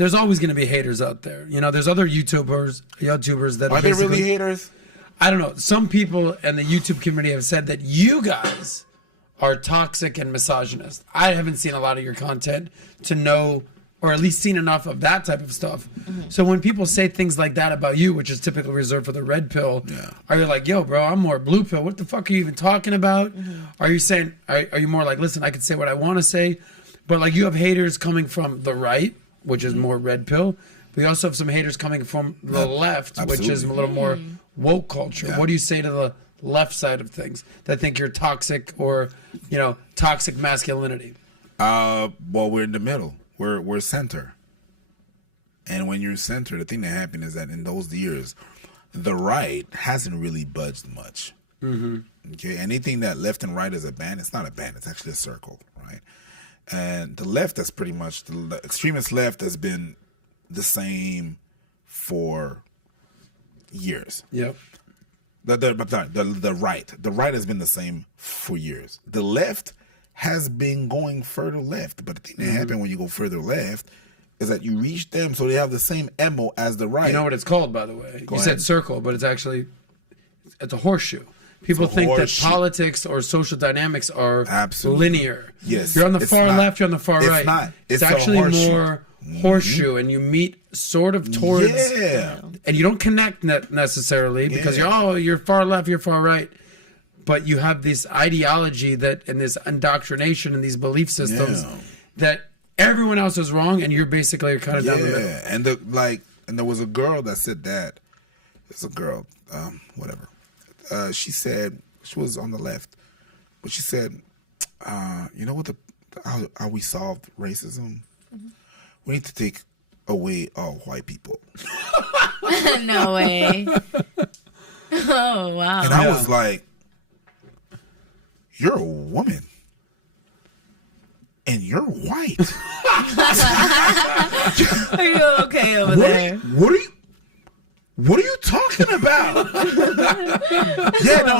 there's always going to be haters out there. You know, there's other YouTubers that are they really haters? I don't know. Some people in the YouTube community have said that you guys are toxic and misogynist. I haven't seen a lot of your content to know, or at least seen enough of that type of stuff. So when people say things like that about you, which is typically reserved for the red pill, are you like, yo, bro, I'm more blue pill. What the fuck are you even talking about? Are you saying, are you more like, listen, I can say what I want to say, but like you have haters coming from the right, which is more red pill. We also have some haters coming from the left, which is a little more woke culture. What do you say to the left side of things that think you're toxic or, you know, toxic masculinity? Well, we're in the middle. We're center. And when you're center, the thing that happened is that in those years, the right hasn't really budged much. Okay, anything that left and right is a band, it's not a band, it's actually a circle, right? And the left, that's pretty much, the extremist left has been the same for years. Yep. The right has been the same for years. The left has been going further left, but the thing that happened when you go further left is that you reach them, so they have the same MO as the right. You know what it's called, by the way? You said circle, but it's actually it's a horseshoe. People think that politics or social dynamics are linear. Yes, if you're on the far left, you're on the far right. It's not. It's actually more horseshoe, and you meet sort of towards, and you don't connect necessarily because you're far left, you're far right, but you have this ideology that and this indoctrination and these belief systems that everyone else is wrong, and you're basically kind of down the middle. And there was a girl that said that. There's a girl, whatever. She said she was on the left, but she said, you know what? How we solved racism? We need to take away all white people. No way. Oh, wow. And I was like, you're a woman. And you're white. Are you okay over there? What are you talking about?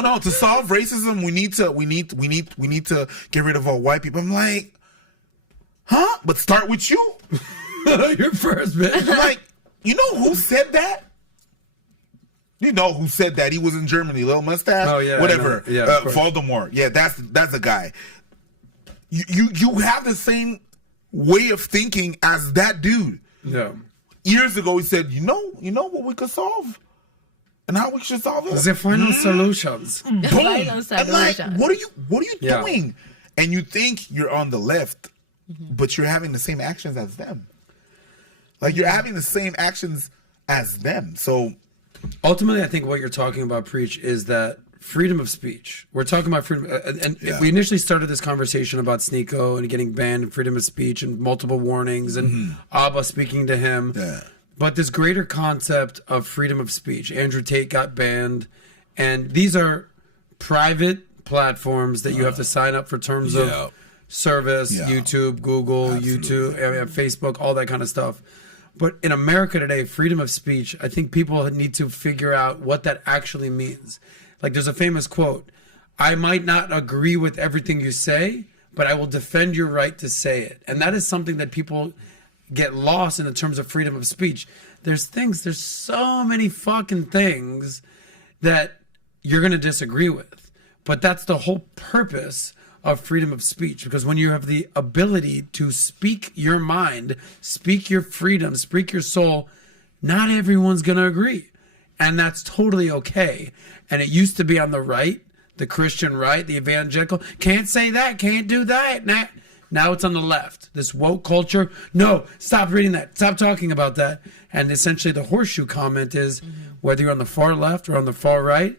No. To solve racism, we need to get rid of all white people. I'm like, huh? But start with you. You're first, man. I'm like, you know who said that? You know who said that? He was in Germany, little mustache. Oh yeah, whatever. Yeah, Voldemort. Yeah, that's the guy. You have the same way of thinking as that dude. Yeah. Years ago, he said, you know what we could solve, and how we should solve it. The final solutions. Boom. I'm like, what are you doing? And you think you're on the left, but you're having the same actions as them. Like you're having the same actions as them. So ultimately, I think what you're talking about, Preach, is that freedom of speech. We're talking about freedom, and we initially started this conversation about Sneeko and getting banned, and freedom of speech, and multiple warnings, and Abba speaking to him. Yeah. But this greater concept of freedom of speech. Andrew Tate got banned, and these are private platforms that you have to sign up for terms of service. YouTube, Google, YouTube, Facebook, all that kind of stuff. But in America today, freedom of speech, I think people need to figure out what that actually means. Like there's a famous quote, I might not agree with everything you say, but I will defend your right to say it. And that is something that people get lost in terms of freedom of speech. There's so many fucking things that you're going to disagree with. But that's the whole purpose of freedom of speech, because when you have the ability to speak your mind, speak your freedom, speak your soul, not everyone's going to agree. And that's totally okay. And it used to be on the right, the Christian right, the evangelical, can't say that, can't do that. Now it's on the left, this woke culture. No, stop reading that. Stop talking about that. And essentially the horseshoe comment is whether you're on the far left or on the far right,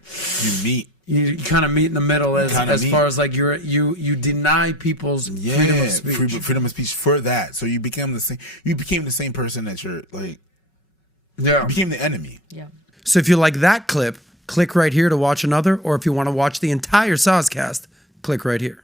you kind of meet in the middle as far as like you deny people's freedom of speech. Freedom of speech for that. So you became the same person that you're like. Yeah. You became the enemy. Yeah. So if you like that clip, click right here to watch another, or if you want to watch the entire Soscast, click right here.